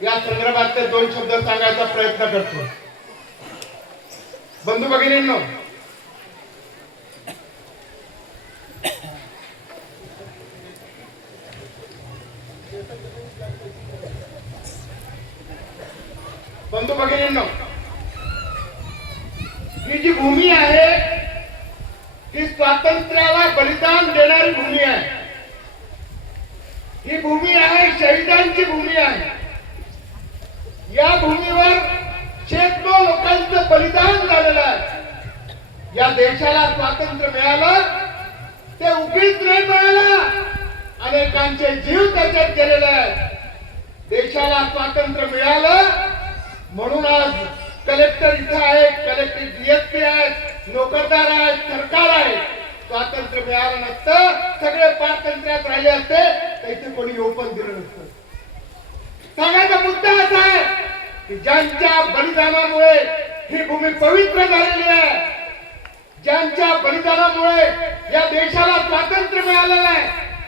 या संदर्भातले दोन शब्द सांगायचा प्रयत्न करतो. बंधू भगिनींनो, बंधू भगिनींनो, ही जी भूमी आहे ही स्वातंत्र्याला बलिदान देणारी भूमी आहे. ही भूमी आहे शहीदांची भूमी आहे. या भूमीवर शेकडो लोकांचं बलिदान झालेलं आहे. या देशाला स्वातंत्र्य मिळालं ते उगीच नाही मिळालं, अनेकांचे जीव त्याच्यात गेलेले आहेत. देशाला स्वातंत्र्य मिळालं म्हणून आज कलेक्टर इथं आहेत, कलेक्टर डीएसपी आहेत, नोकरदार आहेत, सरकार आहे. स्वातंत्र्य मिळालं नसतं, सगळे पारतंत्र्यात राहिले असते तर इथे कोणी येऊ पण दिलं नसतं. सांगायचा मुद्दा असा आहे की ज्यांच्या बलिदानामुळे ही भूमी पवित्र झालेली आहे, ज्यांच्या बलिदानामुळे या देशाला स्वातंत्र्य मिळालेलं आहे.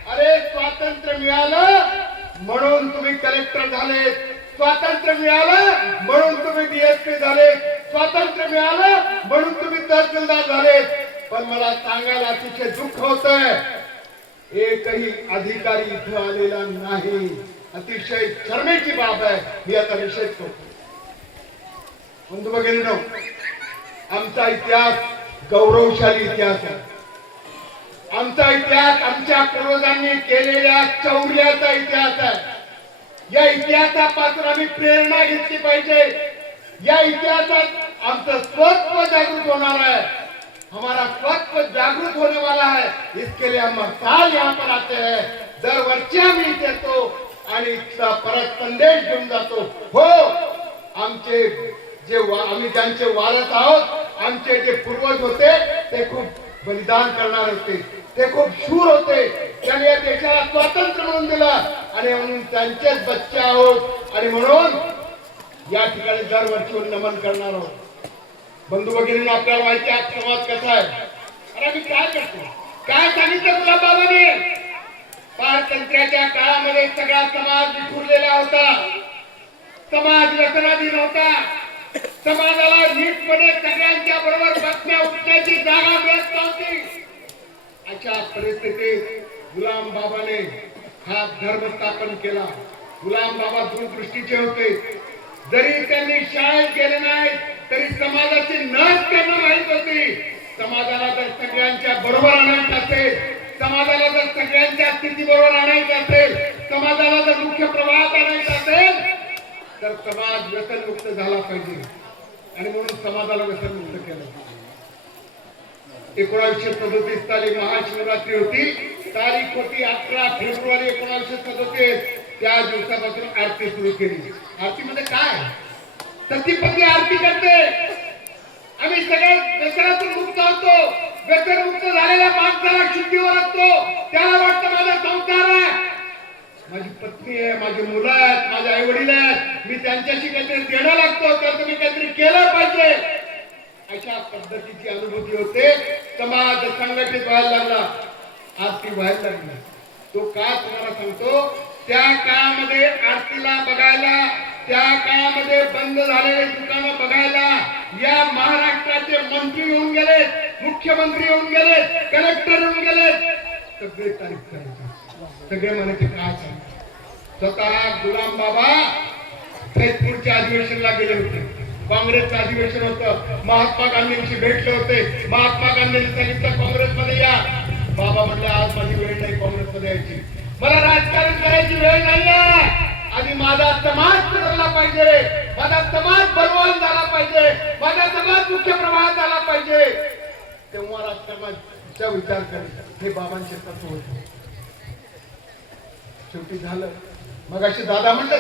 अरे स्वातंत्र्य मिळालं म्हणून तुम्ही कलेक्टर झाले, स्वातंत्र्य मिळालं म्हणून तुम्ही डीएसपी झाले, स्वातंत्र्य मिळालं म्हणून तुम्ही तहसीलदार झाले. पण मला सांगायला अतिशय दुःख होतंय, एकही अधिकारी इथं आलेला नाही. अतिशय शरमेची बाब आहे. मी आता निषेध करतो. बंधू भगिनींनो, आमचा इतिहास गौरवशाली इतिहास आहे. आमचा इतिहास आमच्या पूर्वजांनी केलेल्या चौर्याचा इतिहास आहे. या इतिहासापासून आम्ही प्रेरणा घेतली पाहिजे. या इतिहासात आमचं स्वत्व जागृत होणार है. हमारा स्वत्व जागृत होने वाला है. इसके लिए हम साल यहाँ पर आते हैं. दरवर्षी आम्ही इथे येतो आणि परत संदेश घेऊन जातो. हो, आमचे जे आम्ही ज्यांचे वारस आहोत, आमचे जे पूर्वज होते ते खूप बलिदान करणार होते, ते खूप शूर होते. त्यांनी या देशाला स्वातंत्र्य म्हणून दिलं आणि म्हणून त्यांचेच बच्चे आहोत आणि म्हणून या ठिकाणी दरवर्षी नमन करणार आहोत. बंधू भगिनींना आपल्याला माहिती आहे समाज कसा आहे. अरे मी काय करतो, काय सांगितलं तुला बाबाने? पारतंत्र्याच्या काळामध्ये सगळा समाज विखुरलेला होता. समाज व्यसनाधीन होता. समाजाला नीटपणे सगळ्यांच्या बरोबर बसण्या उठण्याची जागा मिळत नव्हती. अशा परिस्थितीत गुलाम बाबाने हा धर्म स्थापन केला. गुलाम बाबा दूरदृष्टीचे होते. जरी त्यांनी शाळेत गेले नाही तरी समाजाची नस त्यांना माहित होती. समाजाला जर सगळ्यांच्या बरोबर आणायचं असेल, समाजाला जर सगळ्यांच्या स्थिती बरोबर आणायचं असेल, समाजाला जर मुख्य प्रवाहात आणायचं असेल तर समाज व्यसनमुक्त झाला पाहिजे आणि म्हणून समाजाला व्यसनमुक्त केलं. 1937 साली महाशिवरात्री होती. तारीख होती 18 फेब्रुवारी 1937. त्या दिवसापासून आरती सुरू केली. आरती मध्ये काय? सतीपती आरती करते. आम्ही सगळे व्यसनातून मुक्त होतो. व्यसनमुक्त झालेल्या माणसाला शुद्धीवर असतो. त्याला वाटतं माझा संसार आहे, माझी पत्नी आहे, माझी मुलं आहेत, माझे आई वडील आहेत, मी त्यांच्याशी काहीतरी देणं लागतो, तर तुम्ही काहीतरी केलं पाहिजे. अशा पद्धतीची अनुभूती होते. समाज संघटित व्हायला लागला, आरती व्हायला लागली. तो का तुम्हाला सांगतो, त्या काळामध्ये आरतीला बघायला, त्या काळामध्ये बंद झालेले दुकानं बघायला या महाराष्ट्राचे मंत्री येऊन गेले, मुख्यमंत्री येऊन गेले, कलेक्टर येऊन गेले. सगळे तारीफ करायचे, सगळे म्हणायचे काय सांग. स्वतः गुलाम बाबा फैजपूरच्या अधिवेशनाला गेले होते. काँग्रेसचं अधिवेशन होतं. महात्मा गांधींशी भेटले होते. महात्मा गांधींनी सांगितलं काँग्रेसमध्ये या. बाबा म्हणले आज माझी वेळ नाही काँग्रेसमध्ये यायची, मला राजकारण करायची वेळ नाहीये. आधी माझा समाज सुधारला पाहिजे, माझा समाज बलवान झाला पाहिजे, माझा समाज मुख्य प्रवाहात आला पाहिजे, तेव्हा राजकारणाचा विचार करायचा. हे बाबांचे तत्व होते. शेवटी झालं. मग अशी दादा म्हणले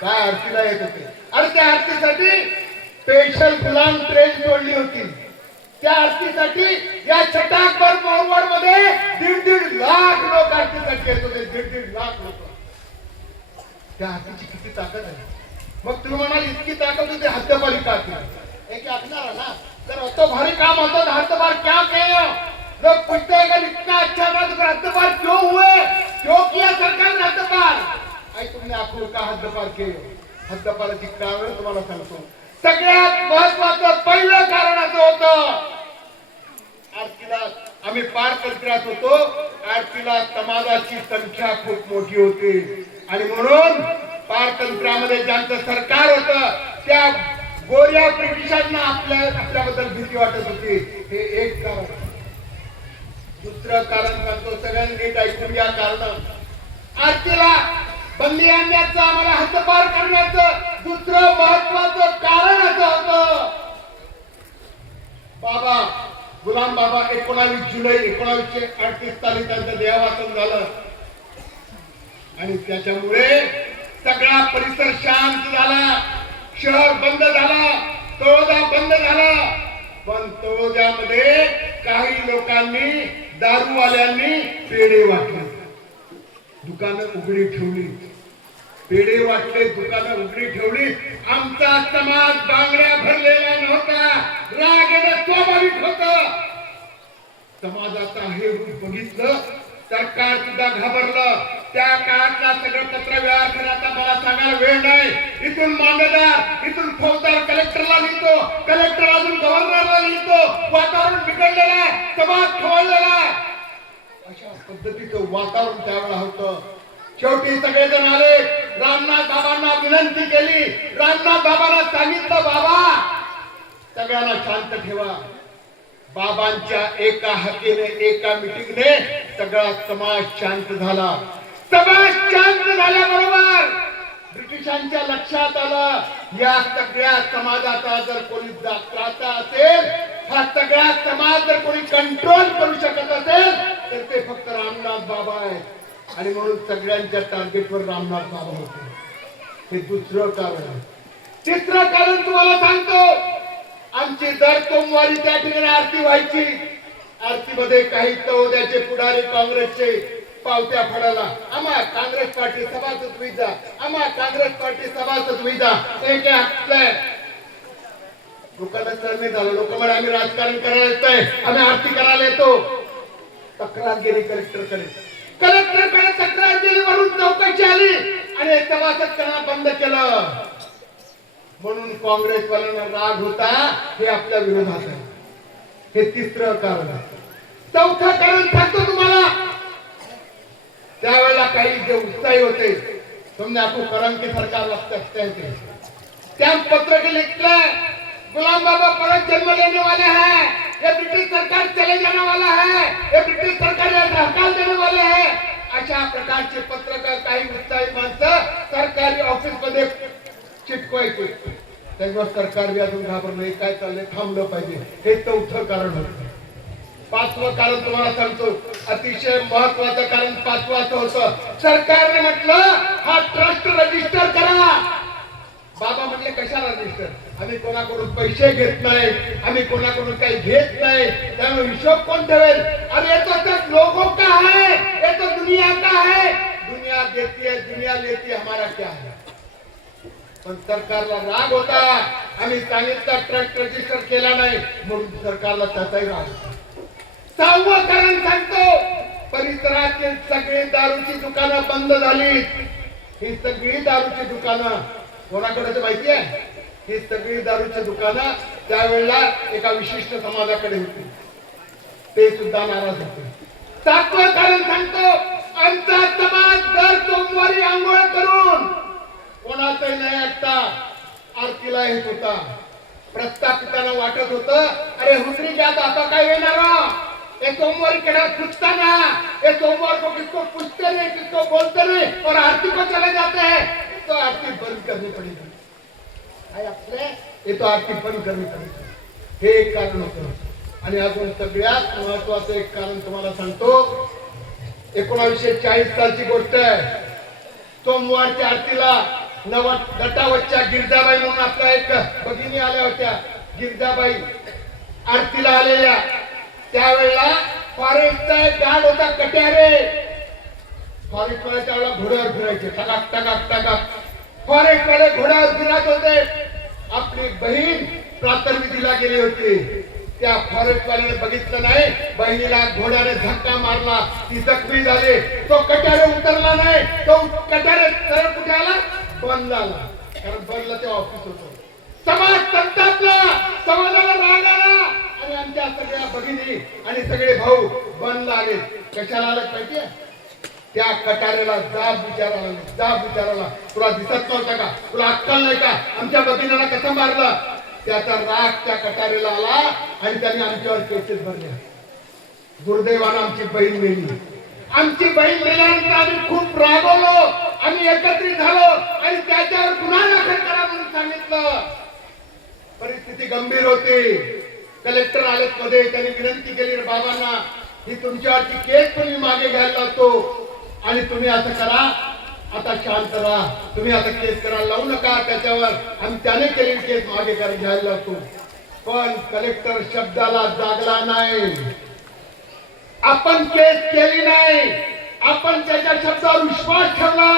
काय आरतीला येत होते. अरे त्या आरतीसाठी स्पेशल गुलाम ट्रेन सोडली होती. त्या आरतीसाठी या छटाकभर मोरवाड मध्ये 1.5 लाख लोक आरतीसाठी येत होते. 1.5 लाख लोक. त्या आरतीची किती ताकद आहे. मग तुम्ही म्हणाल इतकी ताकद होती, हद्दपारी का केली? एक आखणार ना, तर तो भारी काम होता, हद्दपार क्या किया? लोग पूछते हैं कि इतना अच्छा था तो हद्दपार क्यों हुए, क्यों किया सरकार ने हद्दपार? आई तुमने आंखों का हद्दपार किया. हद्दपाराची कारण तुम्हाला सांगतो. सगळ्यात महत्वाचं पहिलं कारण असं होतं, आरतीला आम्ही पारतंत्र्यात होतो. आरतीला समाजाची संख्या खूप मोठी होती आणि म्हणून पारतंत्र्यामध्ये ज्यांचं सरकार होतं त्या गोऱ्या ब्रिटिशांना आपल्याबद्दल भीती वाटत होती. हे एक कारण. दुसरं कारण सांगतो, सगळ्यांनी नीट ऐकून या कारण. आरतीला बंदी आणण्याचं, आम्हाला हद्दपार करण्याचं दुसरं महत्वाचं कारण असं होतं, बाबा गुलाम बाबा 19 जुलै 1938 साली त्यांचं देहावसान झालं आणि त्याच्यामुळे सगळा परिसर शांत झाला. शहर बंद झाला, तळोदा बंद झाला. पण तळोद्यामध्ये काही लोकांनी, दारूवाल्यांनी पेढे वाटले, दुकानं उघडी ठेवली. पेढे वाटले, दुकानं उघडी ठेवली. आमचा समाज बांगड्या भरलेला नव्हता, राग येणं स्वाभाविक होतं. समाजाचा हे रूप बघितलं, सरकार सुद्धा घाबरलं. त्या काळातला सगळं पत्रव्यवहार करायचा मला सांगायला वेळ नाही. इथून मामलेदार, इथून फौजदार कलेक्टरला लिहितो, कलेक्टर अजून गव्हर्नरला लिहितो. वातावरण बिघडलेलं आहे, समाज खवळलेला आहे. अशा पद्धतीचं वातावरण त्यावेळेला होतं. शेवटी सगळेजण आले, रामनाथ बाबांना विनंती केली. रामनाथ बाबांना सांगितलं, बाबा सगळ्यांना शांत ठेवा. बाबांच्या एका हाकेने, एका मिटिंगने सगळा समाज शांत झाला. समाज शांत झाल्याबरोबर ब्रिटिशांच्या लक्षात आलं, या सगळ्या समाजाचा जर कोणी त्रासा असेल, हा सगळा समाज जर कोणी कंट्रोल करू शकत असेल तर ते फक्त रामनाथ बाबा आहेत. आणि म्हणून सगळ्यांच्या टार्गेटवर रामनाथ बाबा होते. हे दुसरं कारण. तिसरं कारण तुम्हाला सांगतो, आमची दर सोमवारी त्या ठिकाणी आरती व्हायची. आरतीमध्ये काही तळोद्याचे पुढारी काँग्रेसचे पावत्या फडाला, आम्हा काँग्रेस पार्टी सभासद विजा, आम्हा काँग्रेस पार्टी सभासद विजा. ते काय आपल्या लोकांना सहन नाही झालं. लोक म्हणे आम्ही राजकारण करायला येतोय, आम्ही आरती करायला येतो. तक्रार गेली कलेक्टरकडे. कलेक्टरकडे तक्रार गेली, म्हणून चौकशी आली आणि सभासद करणं बंद केलं. म्हणून काँग्रेसवाल्यांना राग होता, हे आपल्या विरोधात आहे. हे तिसरं कारण आहे. चौथं कारण सांगतो तुम्हाला, त्यावेळेला काही जे उत्साही होते, तुमने आपको करंकी सरकार लगते हैं, त्या पत्र के लिखले गुलाम बाबा परत जन्म लेने वाले हैं, ये ब्रिटिश सरकार चले जाने वाला है, ये ब्रिटिश सरकार हकाल देने वाले हैं. अशा प्रकारचे पत्रकार काही उत्साही माणसं सरकारी ऑफिस मध्ये चिटकवायचे. त्याच्यावर सरकार बी अजून घाबरलं, काय चाललंय, थांबलं पाहिजे. हे चौथं कारण होतं. पाचवं कारण तुम्हाला सांगतो, अतिशय महत्वाचं कारण पाचवं असं होतं, सरकारने म्हटलं हा ट्रस्ट रजिस्टर करा. बाबा म्हटले कशाला रजिस्टर, आम्ही कोणाकडून पैसे घेत नाही, आम्ही कोणाकडून काही घेत नाही, त्यामुळे हिशोब कोण ठेवेल. अरे ये तो सब लोगों का है, ये तो दुनिया का है. दुनिया देती है, दुनिया लेती है, हमारा क्या है. पण सरकारला राग होता, आम्ही सांगितलं ट्रस्ट रजिस्टर केला नाही, म्हणून सरकारला त्याचाही राग होता. सहावं कारण सांगतो, परिसरातील सगळी दारूची दुकानं बंद झाली. ही सगळी दारूची दुकानं कोणाकडे माहिती आहे, ही सगळी दारूची दुकानं त्यावेळेला एका विशिष्ट समाजाकडे होती. ते सुद्धा नाराज होते. सातवं कारण सांगतो, आमचा समाज दर सोमवारी आंघोळ करून कोणाचंही नाही ऐकता आरतीला येत होता. प्रस्थापितांना वाटत होतं, अरे हुजरी क्या आता काय येणार, ये सोमवार केड़ा पूछता ना, ये सोमवार को किसको पूछते नहीं, किसको बोलते नहीं और आरती को चले जाते हैं. तो आरती बंद करनी पड़ेगी. ये तो आरती बंद करनी पड़ेगी. हे एक कारण होतं. आणि अजून सगळ्यात महत्वाचं एक कारण तुम्हाला सांगतो, 1940 सालची गोष्ट आहे. सोमवारच्या आरतीला गटावच्या गिरजाबाई म्हणून आपल्या एक भगिनी आल्या होत्या. गिरजाबाई आरतीला आलेल्या त्यावेळेला फॉरेस्टचा एक गार्ड होता कट्यारे. फॉरेस्ट वाले त्यावेळेला घोड्यावर फिरायचे, टकाक टकाक टकाक. फॉरेस्ट वाले घोड्यावर फिरत होते. आपली बहीण प्रातर्विधीला गेली होती. त्या फॉरेस्ट वाल्याने बघितलं नाही, बहिणीला घोड्याने धक्का मारला, ती जखमी झाली. तो कट्यारे उतरला नाही, तो कट्यारे सरळ कुठे आला, बंद झाला, कारण बंदला ते ऑफिस होतं. समाज संतापला, समाजाला राग आला आणि आमच्या सगळ्या भगिनी आणि सगळे भाऊ बंद आले. कशाला आले पाहिजे? त्या कटारेला जाब विचारायला तुला दिसत नव्हता का? तुला अक्कल नाही का? आमच्या भगिनीला कसं मारलं? त्याचा राग त्या कटारेला आला आणि त्याने आमच्यावर केसेस भरल्या. दुर्दैवानं आमची बहीण मेली. आमची बहीण मेल्यानंतर आम्ही खूप रागवलो, आम्ही एकत्रित झालो आणि त्याच्यावर गुन्हा दाखल करा म्हणून सांगितलं. परिस्थिती गंभीर होती. कलेक्टर आले मध्ये, त्यांनी विनंती केली बाबांना, ही तुमच्यावरची केस पण मी मागे घ्यायला लागतो आणि तुम्ही असं करा, आता शांत राहा, तुम्ही आता केस करायला लावू नका त्याच्यावर, आम्ही त्याने केलेली केस मागे घ्यायला लागतो. पण कलेक्टर शब्दाला जागला नाही. आपण केस केली नाही, आपण त्याच्या शब्दावर विश्वास ठेवला,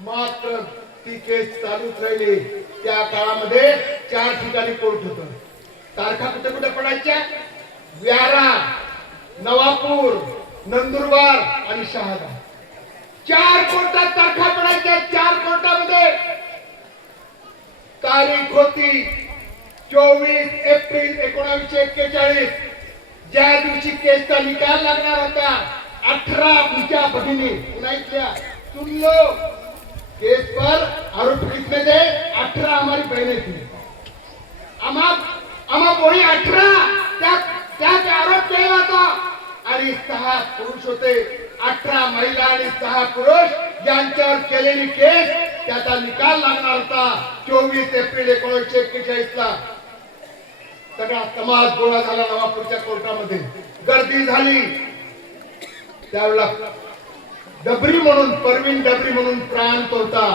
मात्र ती केस चालूच राहिली. त्या काळामध्ये 4 ठिकाणी कोर्ट होतं. तारखा कुठे कुठे पडायच्या? व्यारा, नवापूर, नंदुरबार आणि शहादा. 4 कोर्टात तारखा पडायच्या. 4 कोर्टामध्ये तारीख होती 24 एप्रिल 1941. ज्या दिवशी केसचा निकाल लागणार होता, 18 आमच्या भगिनी पुण्यातल्या सुनलो केस पर आरोप कितने थे? 18 हमारी बहनें थी. आम्हा वही 18 त्या आरोप केला होता आणि 6 पुरुष होते. 18 महिला आणि 6 पुरुष यांच्यावर केलेली केस, त्याचा निकाल लागणार होता 24 एप्रिल 1941 ला. सगळा समाज गोळा झाला नवापूरच्या कोर्टामध्ये. गर्दी झाली. त्यावेळेला डबरी म्हणून, परवीन डबरी म्हणून प्रांत होता,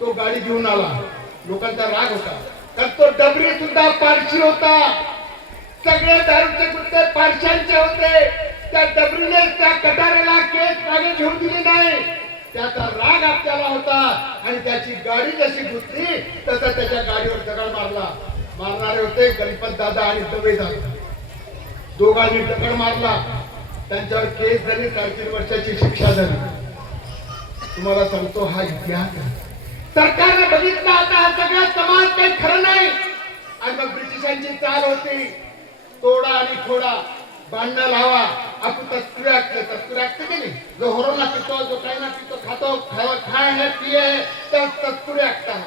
तो गाडी घेऊन आला. लोकांचा राग होता, कारण तो डबरी सुद्धा पारशी होता. सगळे दारूचे गुत्ते पारशांचे होते. त्या डबरीने त्या कटारेला केस मागे घेऊन दिली नाही. त्याचा राग आपल्याला होता आणि त्याची गाडी जशी घुसली तसा त्याच्या गाडीवर दगड मारला. मारणारे होते गणपत दादा आणि दवे दादा. दोघांनी दगड मारला. त्यांच्यावर केस झाली, 3.5 वर्षाची शिक्षा झाली. तुम्हाला सांगतो हा इतिहास आहे. सरकारने बघितलं आता हा सगळा समाज काही खरं नाही आणि मग ब्रिटिशांची चाल होती तोडा आणि फोडा, भांडणं लावा. आपण तस्करी ऐकते की नाही? जो हरोना पितो, जो काही ना पितो, खातो, खाय है पिये तर तस्करी ऐकता.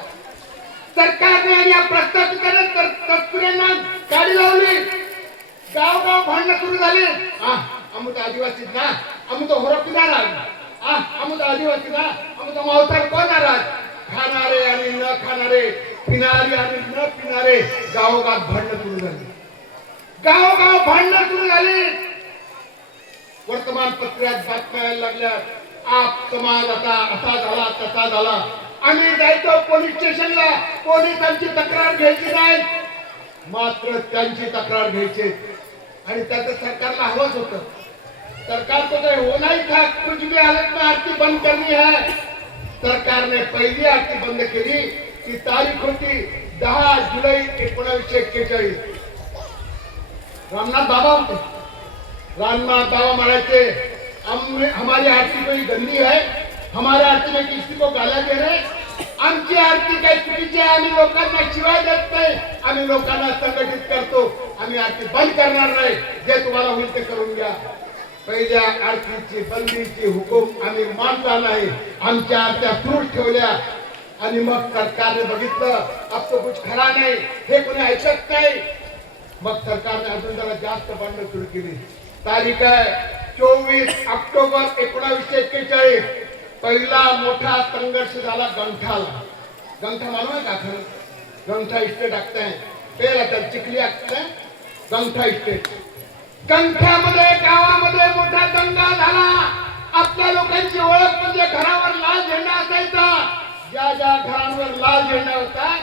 सरकारने आणि या प्रस्थापिताने तस्करींना गाडी लावली. गाव भांडणं सुरू झाली. अमुक आदिवासी ना, अमुक होरो पिणारा, अमुक आदिवासी ना, अमुक मावसार कोण नाराज? खाणारे आणि न खाणारे, पिणारे आणि न पिणारे, गावोगाव भांडणं सुरू झाली. गावोगाव भांडणं सुरू झाली. वर्तमानपत्रात बातम्या यायला लागल्या, आप समाज आता असा झाला तसा झाला. आम्ही जायचो पोलीस स्टेशनला, पोलिसांची तक्रार घ्यायची नाही, मात्र त्यांची तक्रार घ्यायची. आणि त्याचं सरकारला हवंच होतं. सरकार को तो होना ही था, कुछ भी हालत में आरती बंद करनी है. सरकारने पहिली आरती बंद केली. ती तारीख होती 10 जुलै 1941. रामनाथ बाबा होते. रामनाथ बाबा म्हणायचे, हमारी आरती कोई गंदी है, हमारी आरती में किसी को गाला दे रहे, आमची आरती काही चुकीची आहे, आम्ही लोकांना शिवाय देत नाही, आम्ही लोकांना संघटित करतो, आम्ही आरती बंद करणार नाही, जे तुम्हाला होईल ते करून घ्या. पहिल्या आरतीची बंदीची हुकूम आम्ही मानला नाही. आमच्या आरत्या सुरूच ठेवल्या. आणि मग सरकारने बघितलं अब तो कुछ खरा नाही, हे कोणी ऐकत नाही. मग सरकारने अजून जरा जास्त भांडणं सुरू केली. तारीख आहे 24 ऑक्टोबर 1941. पहिला मोठा संघर्ष झाला गंठाला. गंठा मालूम आहे का? खरं गंठा इस्टेट आखते हैं, पेड़ आता चिखली आखते हैं, गंठा इस्टेट. गंठ्यामध्ये गावामध्ये मोठा दंगा झाला. आपल्या लोकांची ओळख म्हणजे घरावर लाल झेंडा असायचा. ज्या ज्या घरांवर लाल झेंडा होता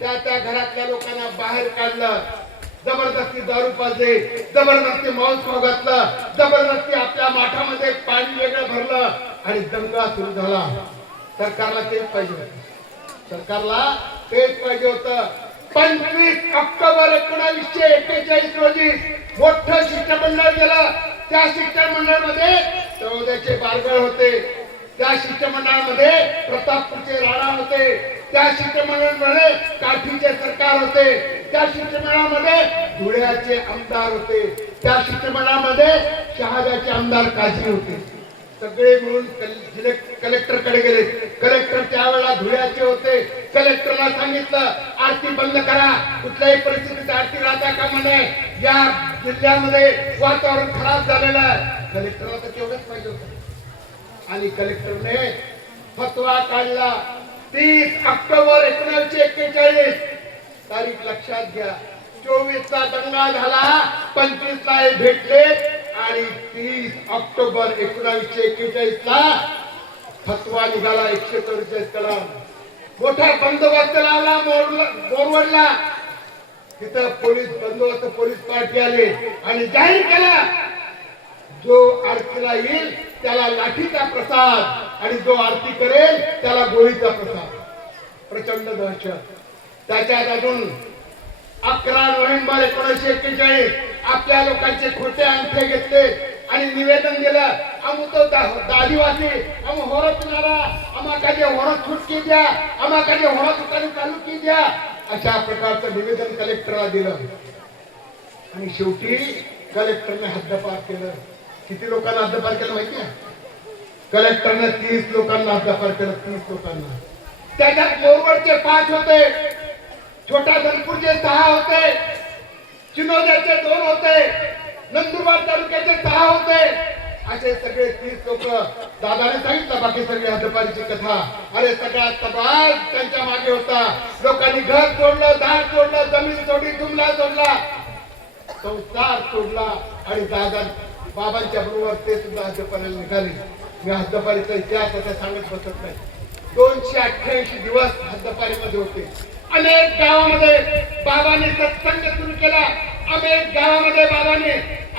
त्या घरातल्या लोकांना बाहेर काढलं. जबरदस्ती दारू पाजले, जबरदस्ती मांस घातलं, जबरदस्ती आपल्या माठामध्ये पाणी वेगळं भरलं आणि दंगा सुरू झाला. सरकारला तेच पाहिजे होतं. सरकारला तेच पाहिजे होतं. 25 ऑक्टोबर 1941 रोजी मोठं शिष्टमंडळ गेलं. त्या शिष्टमंडळामध्ये चौद्याचे बारगळ होते. त्या शिष्टमंडळामध्ये प्रतापपूरचे राणा होते, त्या शिष्टमंडळामध्ये काठीचे सरकार होते, त्या शिष्टमंडळामध्ये धुळ्याचे आमदार होते, त्या शिष्टमंडळामध्ये शहाद्याचे आमदार काझी होते. सगळे मिळून कलेक्टर कडे गेले. कलेक्टर त्यावेळेला धुळ्याचे होते. कलेक्टरला सांगितलं आरती बंद करा, कुठल्याही परिस्थितीत आरती राहता कामा नये, या जिल्ह्यामध्ये वातावरण खराब झालेलं आहे. कलेक्टरला तर तेवढंच पाहिजे होतं आणि कलेक्टरने फतवा काढला. 30 ऑक्टोबर 1941 तारीख लक्षात घ्या. 24 ला दंगा झाला, 25 ला हे भेटले आणि 30 ऑक्टोबर 1941 ला फतवा निघाला. 144 कलम. मोठा बंदोबस्त लावला मोरवडला. तिथं पोलीस बंदोबस्त, पोलीस पार्टी आले आणि जाहीर केला जो आरतीला येईल त्याला लाठीचा प्रसाद आणि जो आरती करेल त्याला गोळीचा प्रसाद. प्रचंड दहशत. त्याच्यात अजून 11 नोव्हेंबर 1941 आपल्या लोकांचे खोटे अंगठे घेतले आणि निवेदन दिलं, आम्ही तो आदिवासी आम्ही होरत नारा आम्हा काही होरत सुटकी द्या, आम्हा काही होरत दुकानी चालू की द्या, अशा प्रकारचं निवेदन कलेक्टरला दिलं. आणि शेवटी कलेक्टरने हद्दपार केलं. किती लोकांना हद्दपार केलं माहिती आहे? कलेक्टरने 30 लोकांना हद्दपार केलं. 30 लोकांना. त्याच्यात मोरवडचे 5 होते, छोटा धनपूरचे 6 होते, चिनोद्याचे 2 होते, नंदुरबार तालुक्याचे 6 होते. असे सगळे 30 लोक. दादाने सांगितलं बाकी सगळी हद्दपारीची कथा. अरे सगळा तबाल त्यांच्या मागे होता. लोकांनी घर सोडलं, दार सोडलं, जमीन सोडली, जुमला सोडला, संसार सोडला आणि दादा बाबांच्या बरोबर ते सुद्धा हद्दपारीला निघाले. मी हद्दपारीचा इतिहास आता सांगत बसत नाही. 288 दिवस हद्दपारीमध्ये होते. अनेक गावामध्ये बाबांनी सत्संग सुरू केला. अनेक गावामध्ये बाबांनी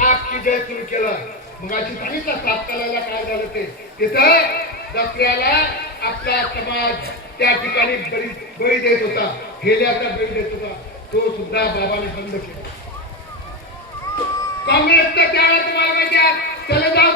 आपकी जय सुरू केला. मग अशी सांगितलं सातकाला काय झालं ते. तिथं दसऱ्याला आपला समाज त्या ठिकाणी बळी देत होता, हेल्याचा बळी देत होता. तो सुद्धा बाबाने बंद केला. काँग्रेसचं त्यावेळेस मार्गाच्या चलेगाव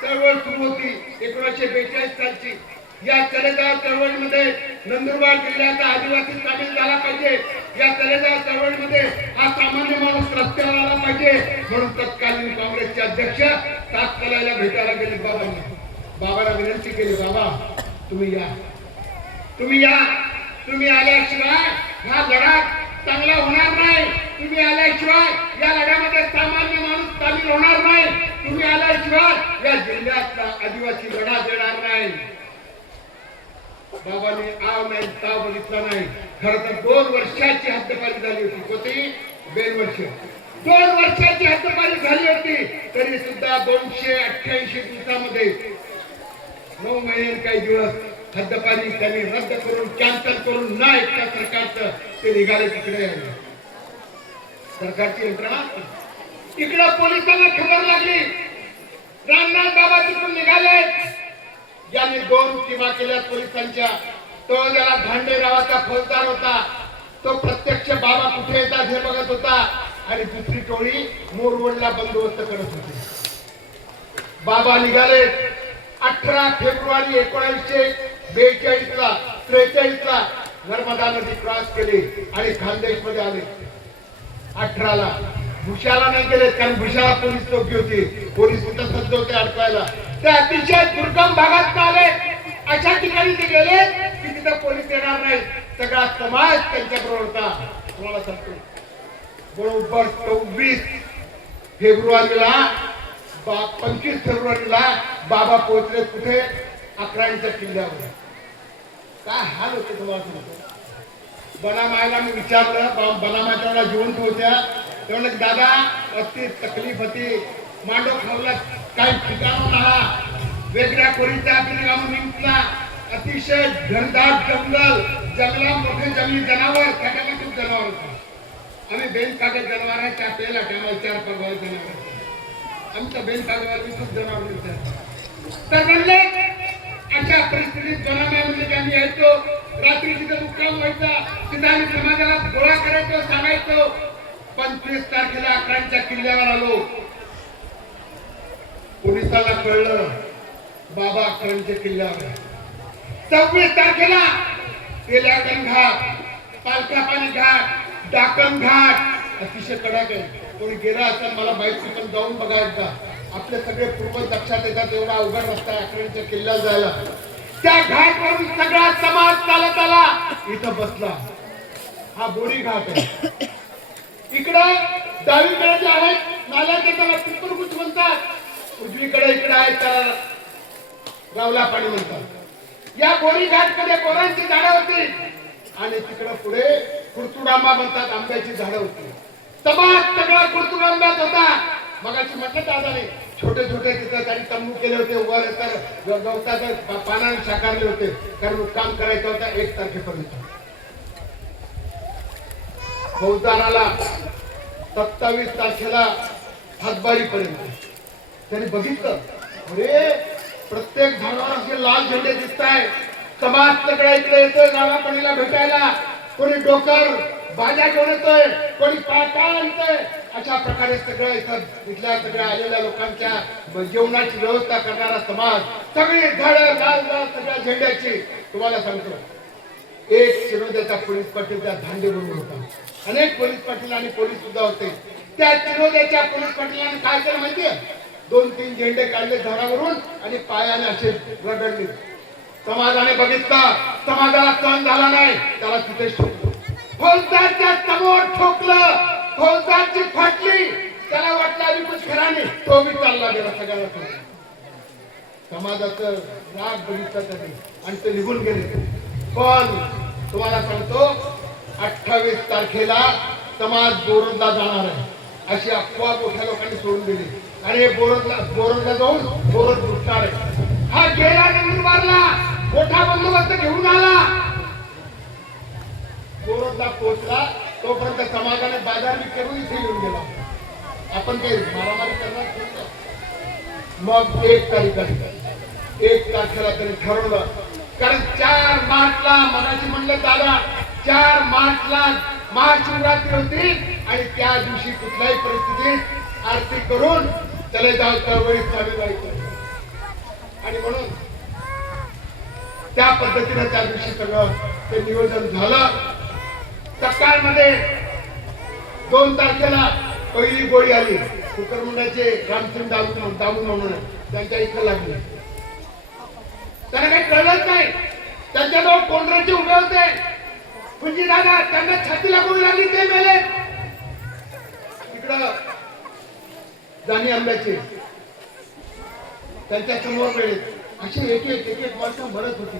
चळवळ सुरू होती 1942 सालची. या चलेगाव चळवळीमध्ये नंदुरबार जिल्ह्याचा आदिवासी सामील झाला पाहिजे. या चलेगाव चळवळीमध्ये हा सामान्य माणूस रस्त्यावर आला पाहिजे म्हणून तत्कालीन काँग्रेसचे अध्यक्ष तात्काळला भेटायला गेले बाबांना. बाबाला विनंती केली, बाबा तुम्ही या, तुम्ही या. तुम्ही आल्याशिवाय हा लढा चांगला होणार नाही. तुम्ही आल्याशिवाय या लढ्यामध्ये सामान्य माणूस सामील होणार नाही. तुम्ही आल्याशिवाय या जिल्ह्यातला आदिवासी लढा देणार नाही. बाबांनी आव नाही ताव बघितला नाही. खरं तर 2 वर्षाची हद्दपारी झाली होती. कोणती? 2 वर्ष. 2 वर्षाची हद्दपारी झाली होती. तरी सुद्धा 288 दिवसामध्ये 9 महिने काही दिवस हद्दपारी त्यांनी रद्द करून, कॅन्सल करून, न ऐकता सरकारचं ते निघाले तिकडे. सरकारची यंत्रणा इकडे पोलिसांना खबर लागली, रामनाथ बाबा तिकडून निघाले. ज्यांनी 2 टीमा केल्या पोलिसांच्या, तो ज्याला धांडे नावाचा फौजदार होता, तो प्रत्यक्ष बाबा कुठे येतात हे बघत होता आणि दुसरी टोळी मोरवडला बंदोबस्त करत होती. बाबा निघाले 18 फेब्रुवारी 1942 ला 43 ला नर्मदा नदी क्रॉस केली आणि खानदेश मध्ये आले. 18 ला भुशाला नाही गेले कारण भुशाला पोलीस चौकी होती. पोलीस तिथं सज्ज होते अडकवायला. ते अतिशय दुर्गम भागात आले. अशा ठिकाणी ते गेले की तिथं पोलीस येणार नाही. सगळा समाज त्यांच्या बरोबर होता. तुम्हाला सांगतो बरोबर 24 फेब्रुवारीला 25 फेब्रुवारीला बाबा पोहोचले कुठे? अकरांच्या किल्ल्यावर. काय हाल होते तुम्हाला सांगतो. बनामायला मी विचारलं, बनामायला जिवंत होत्या तेव्हा दादा अति तकलीफ होती, मांडव खावला काही ठिकाण राहा, वेगळ्या खोरीचा निघला, अतिशय घनदाट जंगल, जंगला मोठे जंगली जनावर, त्याच्यामध्ये खूप जनावर होते. आम्ही बेन कागद जनावरांच्या पेला आम्हाला 4 पगार जनावर. आमच्या बेन कागदावर खूप जनावर मिळतात. तर म्हणले अशा परिस्थितीत बनामामध्ये आम्ही यायचो. रात्री तिथं मुक्काम व्हायचा. तिथं आम्ही समाजाला गोळा करायचो, सांगायचो. 25 तारखेला अकरांच्या किल्ल्यावर आलो. पोलिसाला कळलं बाबा अकरांच्या किल्ल्यावर आहे. 26 तारखेला तेल्याकन घाट, पालकापाणी घाट, डाकण घाट अतिशय कडक आहे. कोणी गेला असेल मला माहिती, पण जाऊन बघा एकदा. आपले सगळे पूर्वज लक्षात येतात. एवढा अवघड रस्ता आहे अकरांच्या किल्ल्याला जायला. त्या घाटवरून सगळा समाज चालत आला इथं बसला. हा बोरी घाट आहे. इकडं डावीकडे जे आहेत नाल्या ते त्याला पिंपरगुच्छ म्हणतात. उजवीकडे इकडे आहे त्याला रावला पाणी म्हणतात. या बोरी घाट मध्ये बोरांची झाडं होती आणि तिकडे पुढे कुर्तुडांबा म्हणतात, आंब्याची झाडं होती. समाज सगळा कुर्तुडांब्यात होता. मगाशी म्हटलं दादाने छोटे छोटे तिथं त्यांनी तंबू केले होते. वर तर गवताचं पानाने साकारले होते, कारण काम करायचं होता 1 तारखेपर्यंत. फौजदाराला 27 तारखेला हातबारीपर्यंत त्यांनी बघितलं, अरे प्रत्येक झाडावर असे लाल झेंडे दिसत आहे. समाज सगळा इकडे येतोय गावा पाणीला भेटायला. कोणी डोकर भाज्या घेऊन येतोय, कोणी काय आणतोय. अशा प्रकारे सगळं इथल्या सगळ्या आलेल्या लोकांच्या जेवणाची व्यवस्था करणारा समाज, सगळी झाडं लाल लाल सगळ्या झेंड्याची. तुम्हाला सांगतो, एक शिरोद्याचा पोलीस पाटील त्या धांडे बरोबर होता. अनेक पोलीस पाटील आणि पोलीस सुद्धा होते. त्या शिरोद्याच्या पोलीस पाटलांनी काय केलं माहितीये? 2-3 झेंडे काढले झाडावरून आणि पायाने असे रगडले. समाजाने बघितलं, समाजाला सहन झाला नाही, त्याला तिथे ठोकलं. फौजदारच्या समोर ठोकलं, फौजदारची फाटली. त्याला वाटलं आम्ही कुछ खरा नाही, तो बी चालला गेला सगळ्याला. समाजाचं राग बघितलं त्याने आणि ते निघून गेले. पण तुम्हाला सांगतो, 28 तारखेला समाज बोरदला जाणार आहे अशी अफवा मोठ्या लोकांनी सोडून दिली. आणि बोरदला जाऊन बोरद लुटणार आहे. हा गेला नंदुरबारला मोठा बंदोबस्त घेऊन आला. बोरदला पोहोचला तोपर्यंत समाजाने बाजार करून इथे येऊन गेला. आपण काही मारामारी करणार. मग 1 तारखेला त्यांनी ठरवलं, कारण 4 मार्चला मगाशी म्हणलं दादा, 4 मार्चला महाशिवरात्री होती आणि त्या दिवशी कुठल्याही परिस्थितीत आरती करून चले जाऊ चळवळीत सामील व्हायचं. आणि म्हणून त्या पद्धतीने त्या दिवशी सगळं ते नियोजन झालं. सकाळमध्ये 2 तारखेला पहिली गोळी आली. कुकरमुंडाचे रामसिंग दामू म्हणून त्यांच्या इथं लागली. त्यांना काही कळलंच नाही. त्यांच्याजवळ कोंडराचे उभे होते म्हणजे दादा, त्यांना छातीला गोळी लागली, ते मेले. तिकडं जाणी आंब्याचे त्यांच्या समोर मिळेल अशी एक एक माणसं मरत होती.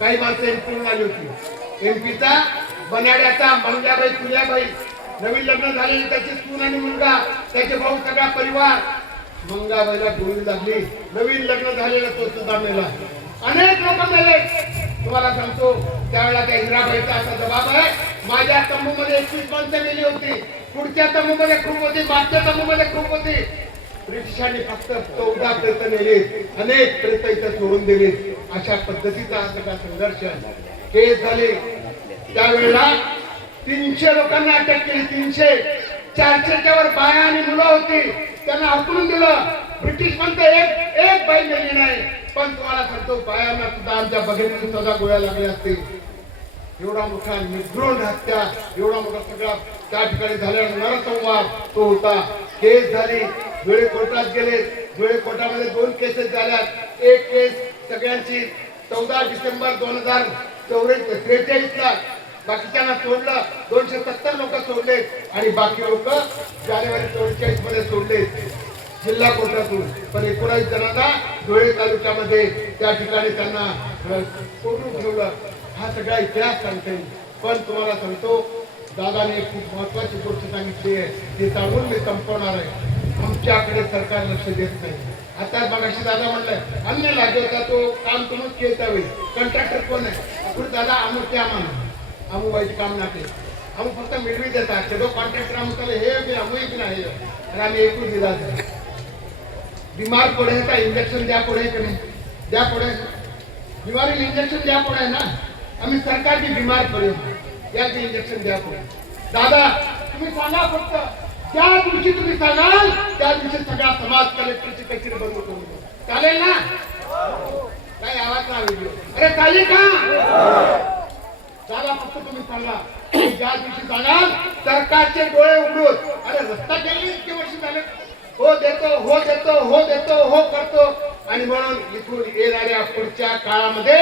काही माणसं एमपीहून आली होती. एमपीचा बनाड्याचा मंग्याबाई फुल्याबाई, नवीन लग्न झालेली त्याची सून आणि मुलगा, त्याचे भाऊ, सगळा परिवार. मंगाबाईला गोळी लागली. नवीन लग्न झालेला तो सुद्धा मेला. अनेक लोक मेले. तुम्हाला सांगतो, त्यावेळेला त्या हिराबाईचा असा जबाब आहे, माझ्या तंबूमध्ये 21 माणसं मेली होती, पुढच्या तंबूमध्ये खूप होती, मागच्या तंबूमध्ये खूप होती. ब्रिटिशांनी फक्त 14 प्रेत नेले, अनेक प्रेत इथं सोडून दिले. अशा पद्धतीचा हा सगळा संघर्ष केस झाले. त्यावेळेला 300 लोकांना अटक केली. 300, 400च्या वर बाया आणि मुलं होती. त्यांना हकलून दिलं. ब्रिटिश म्हणते एक बाई मेली नाही, पण तुम्हाला सांगतो बायांना सुद्धा आमच्या बघितली सदा गोळ्या लागल्या असतील. एवढा मोठा निग्रोण हत्या, एवढा मोठा सगळा त्या ठिकाणी झालेला नरसंवाद तो होता. केस झाली, धुळे कोर्टात गेले. धुळे कोर्टामध्ये 2 केसेस झाल्या. एक केस सगळ्यांची 14 डिसेंबर 2043 ला, बाकीच्यांना सोडलं. 270 लोक सोडले आणि बाकी लोक जानेवारी 44 मध्ये सोडले जिल्हा कोर्टातून. पण 19 जणांना धुळे तालुक्यामध्ये त्या ठिकाणी त्यांना कोरून ठेवलं. हा सगळा इतिहास सांगते. पण तुम्हाला सांगतो, दादाने खूप महत्वाची गोष्ट सांगितली आहे, ते सांगून मी संपवणार आहे. आमच्याकडे सरकार लक्ष देत नाही. आता मगाशी दादा म्हणलं अन्य लागेल होता तो काम तुम्ही केलं त्यावेळी. कॉन्ट्रॅक्टर कोण आहे? आपण दादा अमुक त्या म्हणा, अमुबाईचे काम नाते अमुक फक्त मिळवी देतात. तो कॉन्ट्रॅक्टर अमुक हे बी अमुही बी नाही. आणि आम्ही एकूण दिला बीमार पडे का इंजेक्शन द्या पुढे की नाही द्या पुढे, बीमारी इंजेक्शन द्या पुढे ना. आम्ही सरकार भी बीमार पडे याचे इंजेक्शन द्या पुढे. दादा तुम्ही सांगा, फक्त ज्या दिवशी तुम्ही सांगाल त्या दिवशी सगळा समाज कलेक्टरची कचेरी बंद करून चालेल ना. काय आवाज ना व्हिडिओ अरे चालेल का चला फक्त तुम्ही सांगा ज्या दिवशी जाणार सरकारचे डोळे उघडून अरे रस्ता केले इतके वर्ष झाले हो देतो हो देतो हो देतो हो करतो आणि म्हणून इथून येणाऱ्या पुढच्या काळामध्ये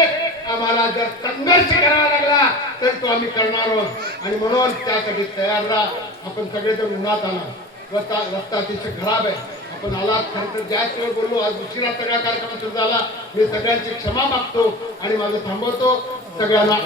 आम्हाला जर संघर्ष करावा लागला तर तो आम्ही करणार आहोत आणि म्हणून त्यासाठी तयार राहा आपण सगळेजण उन्हात आला रस्ता अतिशय खराब आहे आपण आलात खरं तर जास्त वेळ बोललो आज उशिरा सगळा कार्यक्रम सुरू झाला मी सगळ्यांची क्षमा मागतो आणि माझं थांबवतो सगळ्यांना